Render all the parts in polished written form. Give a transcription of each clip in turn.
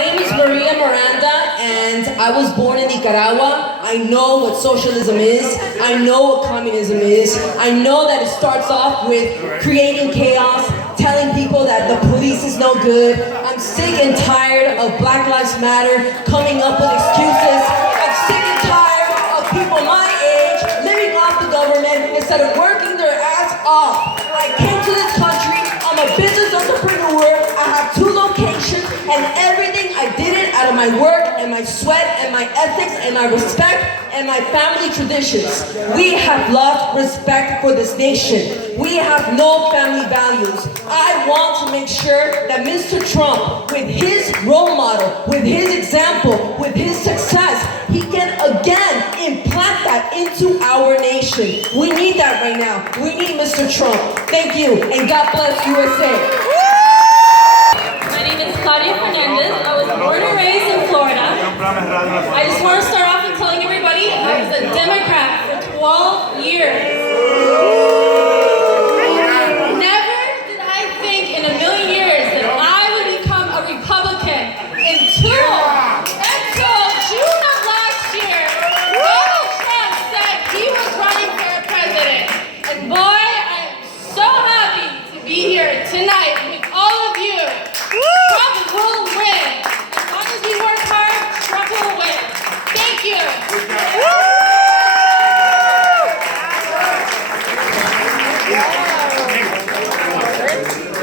name is Maria Miranda, and I was born in Nicaragua. I know what socialism is. I know what communism is. I know that it starts off with creating chaos, telling people that the police is no good. I'm sick and tired of Black Lives Matter coming up with excuses. I'm sick and tired of people my age living off the government instead of working their ass off. I came to this country. I'm a business entrepreneur. I have 2 locations, and everything I did it out of my work and my sweat and my ethics and my respect and my family traditions. We have lost respect for this nation. We have no family values. I want to make sure that Mr. Trump, with his role model, with his example, with his success, he can again implant that into our nation. We need that right now. We need Mr. Trump. Thank you, and God bless USA. My name is Claudia Fernandez. I was born and raised in Florida. I just want to start off with telling everybody I was a Democrat for 12 years. Never did I think in a million years that I would become a Republican until June of last year. Donald Trump said he was running for president. And boy, I am so happy to be here tonight with all of you. Trump will win. As long as we work hard, Trump will win. Thank you.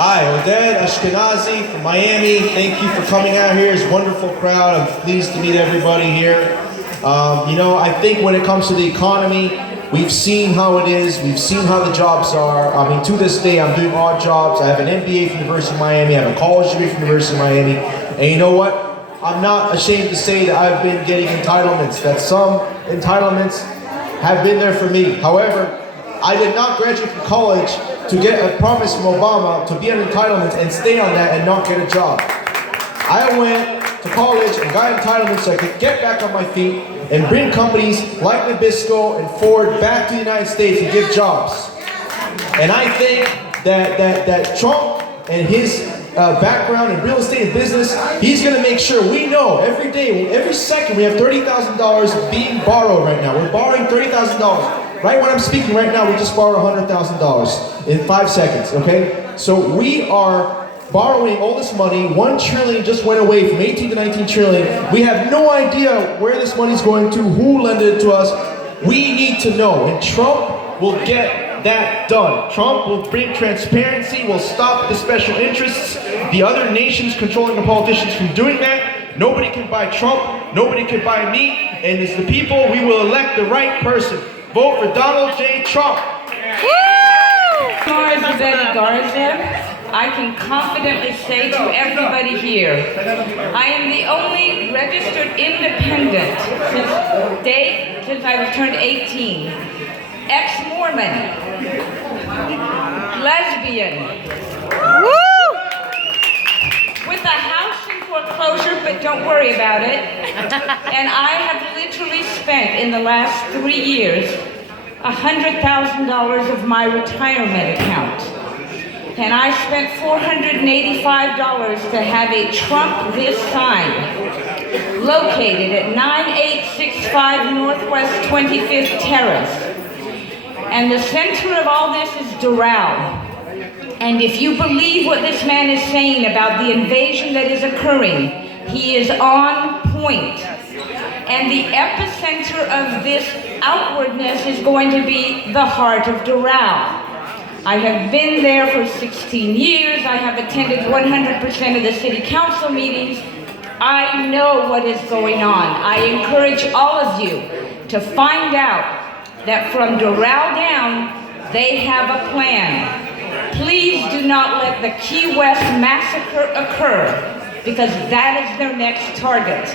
Hi, Dade Ashkenazi from Miami. Thank you for coming out here. It's a wonderful crowd. I'm pleased to meet everybody here. I think when it comes to the economy, we've seen how it is. We've seen how the jobs are. I mean, to this day, I'm doing odd jobs. I have an MBA from the University of Miami. I have a college degree from the University of Miami. And you know what? I'm not ashamed to say that I've been getting entitlements, that some entitlements have been there for me. However, I did not graduate from college to get a promise from Obama to be on entitlements and stay on that and not get a job. I went to college and got entitlements so I could get back on my feet and bring companies like Nabisco and Ford back to the United States and give jobs. And I think that Trump and his background in real estate and business, he's going to make sure we know every day, every second, we have $30,000 being borrowed right now. We're borrowing $30,000. Right when I'm speaking right now, we just borrowed $100,000 in 5 seconds, okay? So we are borrowing all this money. 1 trillion just went away from 18 to 19 trillion. We have no idea where this money's going to, who lended it to us. We need to know, and Trump will get that done. Trump will bring transparency, will stop the special interests, the other nations controlling the politicians from doing that. Nobody can buy Trump, nobody can buy me, and as the people, we will elect the right person. Vote for Donald J. Trump. I can confidently say to everybody here, I am the only registered independent since I turned 18. Ex-Mormon, lesbian, with a house in foreclosure, but don't worry about it. And I have literally spent in the last 3 years $100,000 of my retirement account. And I spent $485 to have a Trump This sign located at 9865 Northwest 25th Terrace. And the center of all this is Doral. And if you believe what this man is saying about the invasion that is occurring, he is on point. And the epicenter of this outwardness is going to be the heart of Doral. I have been there for 16 years. I have attended 100% of the city council meetings. I know what is going on. I encourage all of you to find out that from Doral down, they have a plan. Please do not let the Key West massacre occur, because that is their next target.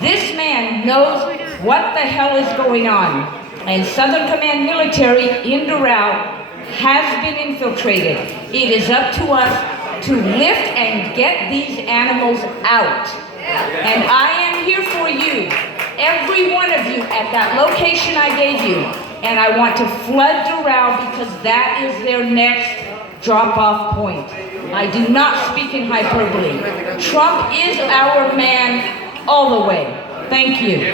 This man knows what the hell is going on, and Southern Command military in Doral has been infiltrated. It is up to us to lift and get these animals out. And I am here for you, every one of you at that location I gave you. And I want to flood Doral because that is their next drop-off point. I do not speak in hyperbole. Trump is our man all the way. Thank you.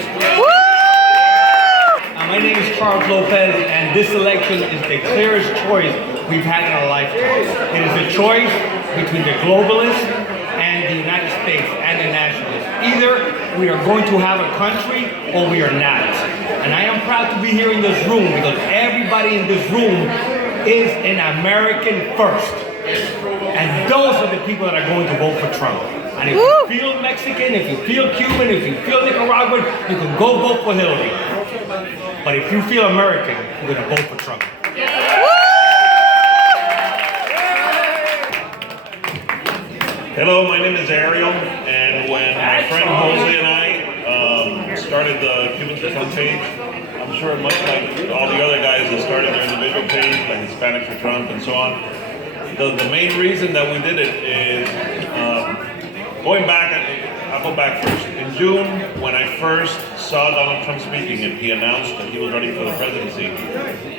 My name is Charles Lopez, and this election is the clearest choice we've had in our lifetime. It is a choice between the globalists and the United States and the nationalists. Either we are going to have a country or we are not. And I am proud to be here in this room because everybody in this room is an American first. And those are the people that are going to vote for Trump. And if you feel Mexican, if you feel Cuban, if you feel Nicaraguan, you can go vote for Hillary. But if you feel American, you're going to vote for Trump. Hello, my name is Ariel, and when my friend Jose and I started the Cubans for Trump page, I'm sure much like all the other guys that started their individual page, like Hispanics for Trump and so on, the main reason that we did it is going back. I'll go back first. In June, when I first saw Donald Trump speaking and he announced that he was running for the presidency,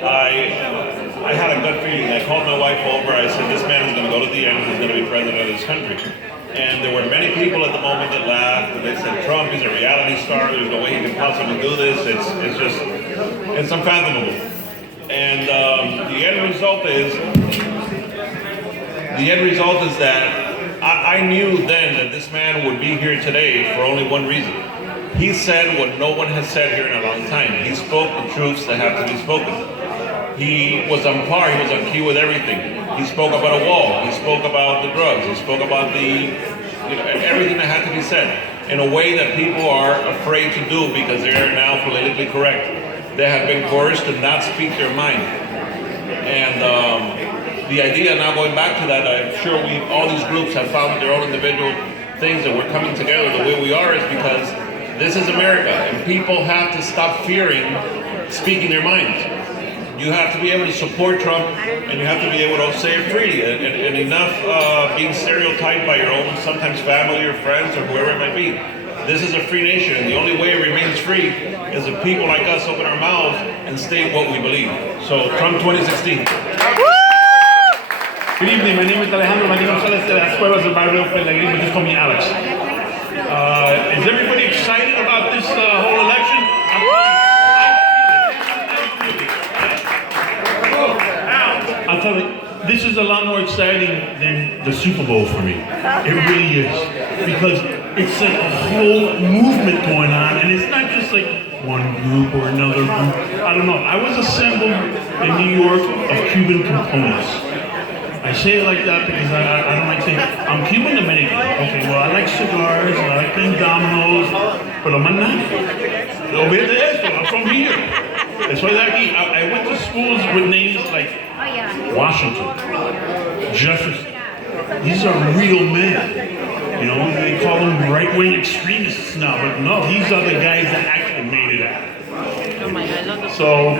I had a gut feeling. I called my wife over. I said, this man is going to go to the end. He's going to be president of this country. And there were many people at the moment that laughed. And they said, Trump, he's a reality star. There's no way he can possibly do this. It's unfathomable. And the end result is that I knew then that this man would be here today for only one reason. He said what no one has said here in a long time. He spoke the truths that have to be spoken. He was on par, he was on key with everything. He spoke about a wall, he spoke about the drugs, he spoke about everything that had to be said in a way that people are afraid to do because they are now politically correct. They have been coerced to not speak their mind. And the idea, now going back to that, I'm sure all these groups have found their own individual things that we're coming together the way we are is because this is America and people have to stop fearing speaking their minds. You have to be able to support Trump and you have to be able to say it freely and enough being stereotyped by your own, sometimes family or friends or whoever it might be. This is a free nation and the only way it remains free is if people like us open our mouths and state what we believe. So Trump 2016. Good evening, my name is Alejandro González de las Cuevas del Barrio Pellegrin, but just call me Alex. Is everybody excited about this whole election? I'll tell you, this is a lot more exciting than the Super Bowl for me. It really is. Because it's like a whole movement going on, and it's not just like one group or another group. I don't know. I was assembled in New York of Cuban components. I say it like that because I don't like saying, I'm Cuban Dominican. Okay, well, I like cigars, I like playing dominoes, pero más nada. Olvídate de esto, I'm from here. Soy de aquí. I went to schools with names like Washington, Jefferson. These are real men. You know, they call them right-wing extremists now, but no, these are the guys that actually made it out. So,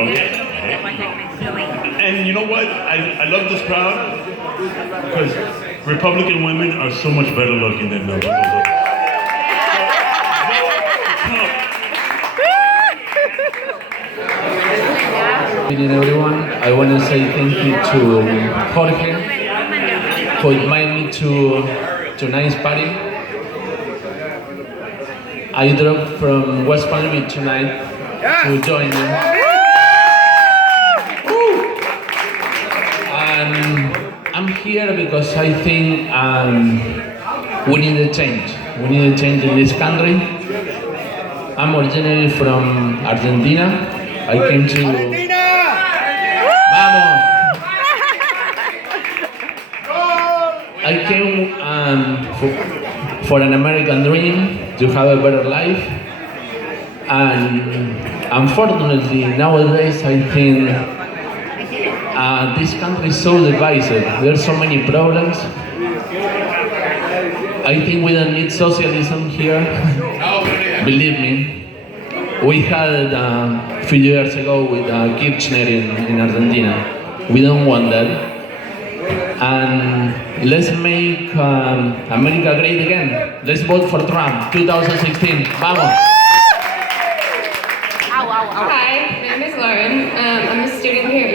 okay. And you know what? I love this crowd because Republican women are so much better looking than men. Good evening, everyone. I want to say thank you to Jorge for inviting me to tonight's party. I drove from West Palm Beach tonight to join them. And I'm here because I think we need a change. We need a change in this country. I'm originally from Argentina. I came to... Vamos! I came for an American dream, to have a better life. And unfortunately, nowadays, I think this country is so divisive. There are so many problems. I think we don't need socialism here. Believe me. We had a few years ago with Kirchner in Argentina. We don't want that. And let's make America great again. Let's vote for Trump, 2016. Vamos! Hi, my name is Lauren. I'm a student here at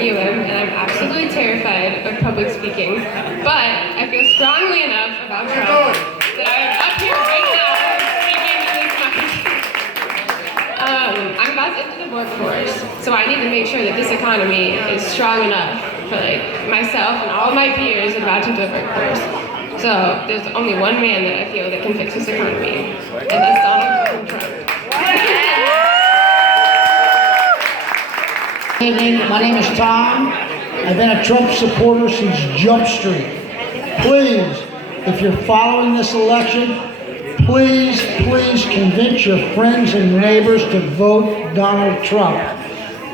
public speaking, but I feel strongly enough about Trump that I am up here right now speaking at least my I'm about to enter the workforce, so I need to make sure that this economy is strong enough for like myself and all my peers that are about to enter the workforce. So there's only one man that I feel that can fix this economy, and that's Donald Trump. Good evening, my name is Tom. I've been a Trump supporter since Jump Street. Please, if you're following this election, please convince your friends and neighbors to vote Donald Trump.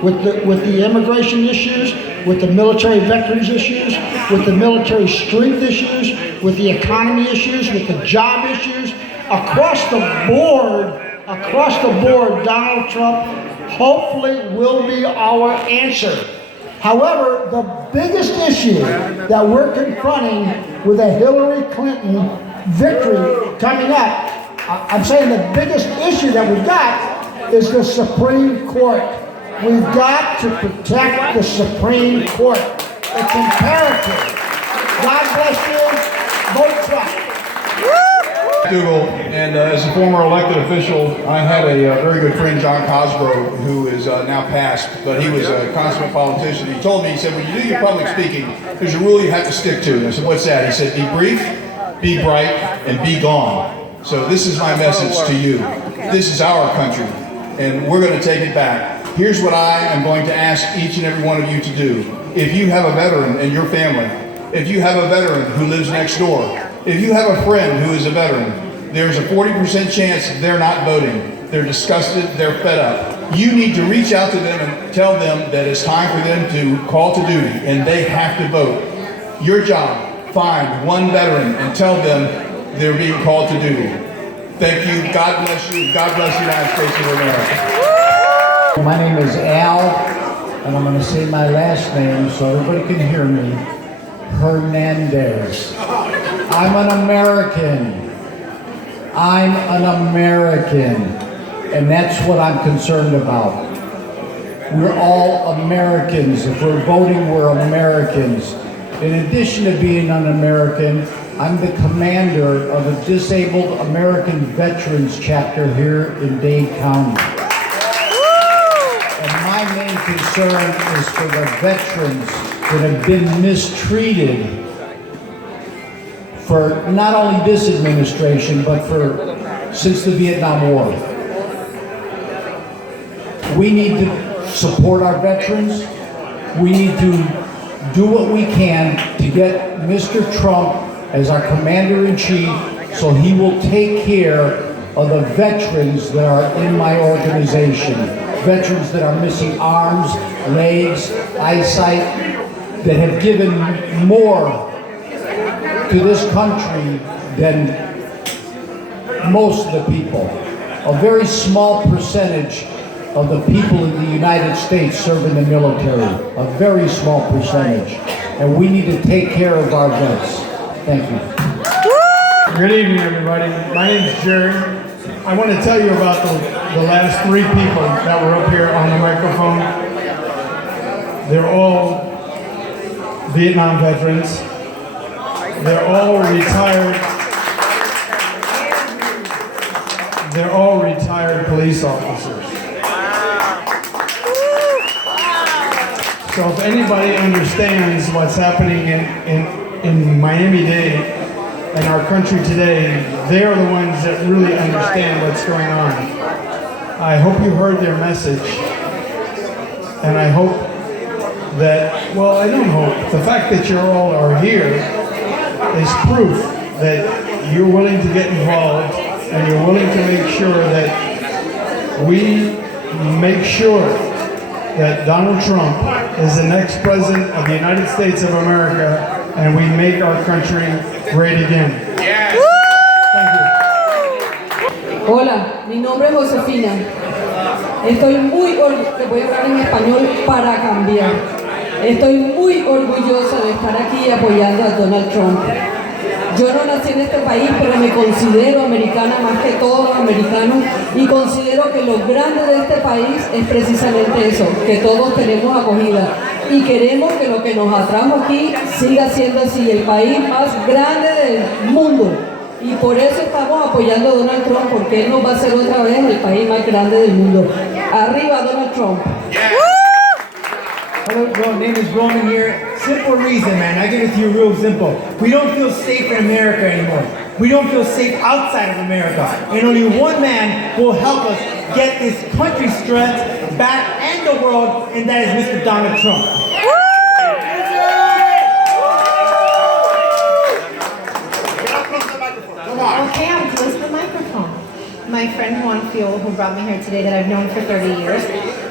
With the immigration issues, with the military veterans issues, with the military strength issues, with the economy issues, with the job issues, across the board, Donald Trump hopefully will be our answer. However, the biggest issue that we're confronting with a Hillary Clinton victory coming up, I'm saying the biggest issue that we've got is the Supreme Court. We've got to protect the Supreme Court. It's imperative. God bless you. Vote Trump. Dougal, and as a former elected official, I had a very good friend, John Cosgrove, who is now passed, but he was a consummate politician. He told me, he said, when you do your public speaking, there's a rule you have to stick to. And I said, what's that? He said, be brief, be bright, and be gone. So this is my message to you. This is our country, and we're going to take it back. Here's what I am going to ask each and every one of you to do. If you have a veteran in your family, if you have a veteran who lives next door, if you have a friend who is a veteran, there's a 40% chance they're not voting. They're disgusted, they're fed up. You need to reach out to them and tell them that it's time for them to call to duty and they have to vote. Your job, find one veteran and tell them they're being called to duty. Thank you, God bless you, God bless the United States of America. My name is Al, and I'm going to say my last name so everybody can hear me. Hernandez. I'm an American. I'm an American, and that's what I'm concerned about. We're all Americans. If we're voting, we're Americans. In addition to being an American, I'm the commander of a Disabled American Veterans chapter here in Dade County. And my main concern is for the veterans that have been mistreated for not only this administration, but since the Vietnam War. We need to support our veterans. We need to do what we can to get Mr. Trump as our commander-in-chief so he will take care of the veterans that are in my organization. Veterans that are missing arms, legs, eyesight, that have given more to this country than most of the people. A very small percentage of the people in the United States serve in the military. A very small percentage. And we need to take care of our vets. Thank you. Good evening, everybody. My name is Jerry. I want to tell you about the last three people that were up here on the microphone. They're all Vietnam veterans. They're all retired. They're all retired police officers. So if anybody understands what's happening in Miami-Dade and our country today, they're the ones that really understand what's going on. I hope you heard their message, and I hope that, well, I don't hope, the fact that you all are here is proof that you're willing to get involved and you're willing to make sure that we make sure that Donald Trump is the next president of the United States of America and we make our country great again. Yes. Thank you. Hola, mi nombre es Josefina. Estoy muy orgullosa, voy a hablar en español para cambiar. Estoy muy orgullosa de estar aquí apoyando a Donald Trump. Yo no nací en este país, pero me considero americana más que todos los americanos y considero que lo grande de este país es precisamente eso, que todos tenemos acogida. y queremos que lo que nos atrajo aquí siga siendo así, el país más grande del mundo. Y por eso estamos apoyando a Donald Trump, porque él nos va a hacer otra vez el país más grande del mundo. Arriba Donald Trump. Hello, my name is Roman here. Simple reason, man. I give it to you real simple. We don't feel safe in America anymore. We don't feel safe outside of America. And only one man will help us get this country's strength back and the world, and that is Mr. Donald Trump. Okay, I'm close to the microphone. My friend Juan Fiol, who brought me here today, that I've known for 30 years,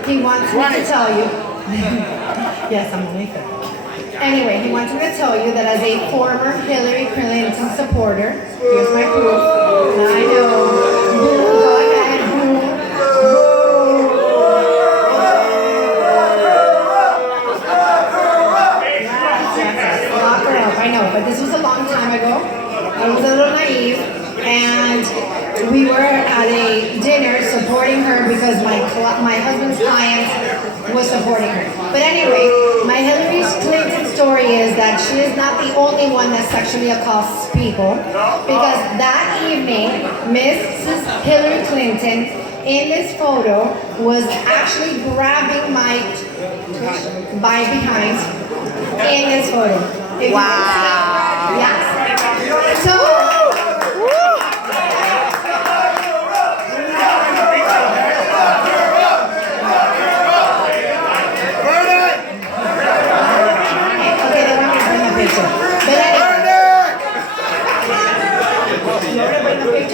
he wants me to tell you. Yes, I'm only 30. Anyway, he wants me to tell you that as a former Hillary Clinton supporter, here's my proof. I know. Go ahead. Yes. Lock her up. I know, but this was a long time ago. I was a little naive, and we were at a dinner supporting her because my husband's client was supporting her. But anyway, my Hillary Clinton story is that she is not the only one that sexually accosts people, because that evening, Mrs. Hillary Clinton in this photo was actually grabbing my behind in this photo. Wow. Yes. So,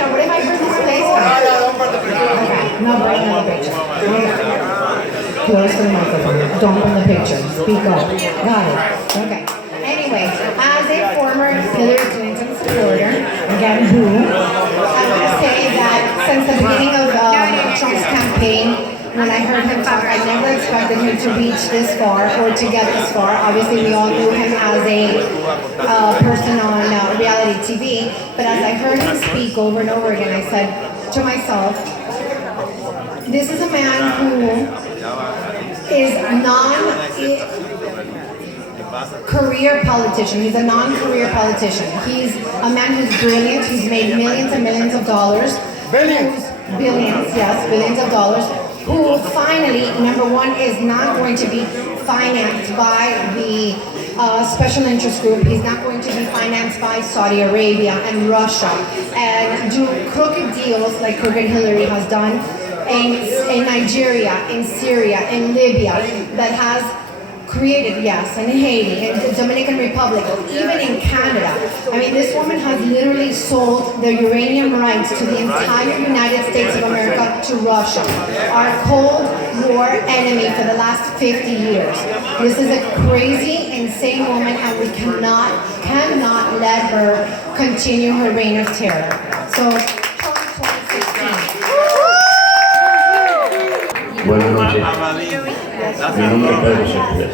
what if I bring this place? No, bring the picture. Close to the microphone. Don't bring the picture. Speak up. Got it. Okay. Anyway, as a former Hillary Clinton supporter, again, I want to say that since the beginning of Trump's campaign, when I heard him talk, I never expected him to reach this far or to get this far. Obviously, we all knew him as a person on reality TV, but as I heard him speak over and over again, I said to myself, this is a man who is career politician. He's a non-career politician. He's a man who's brilliant, who's made millions and millions of dollars. Billions, yes, billions of dollars. Who finally, number one, is not going to be financed by the special interest group. He's not going to be financed by Saudi Arabia and Russia and do crooked deals like crooked Hillary has done in Nigeria, in Syria, in Libya, that has created, yes, and in Haiti, in the Dominican Republic, even in Canada. I mean, this woman has literally sold the uranium rights to the entire United States of America to Russia, our Cold War enemy for the last 50 years. This is a crazy, insane woman, and we cannot let her continue her reign of terror. So, 2016. Buenas noches. Mi nombre es Pedro Céspedes.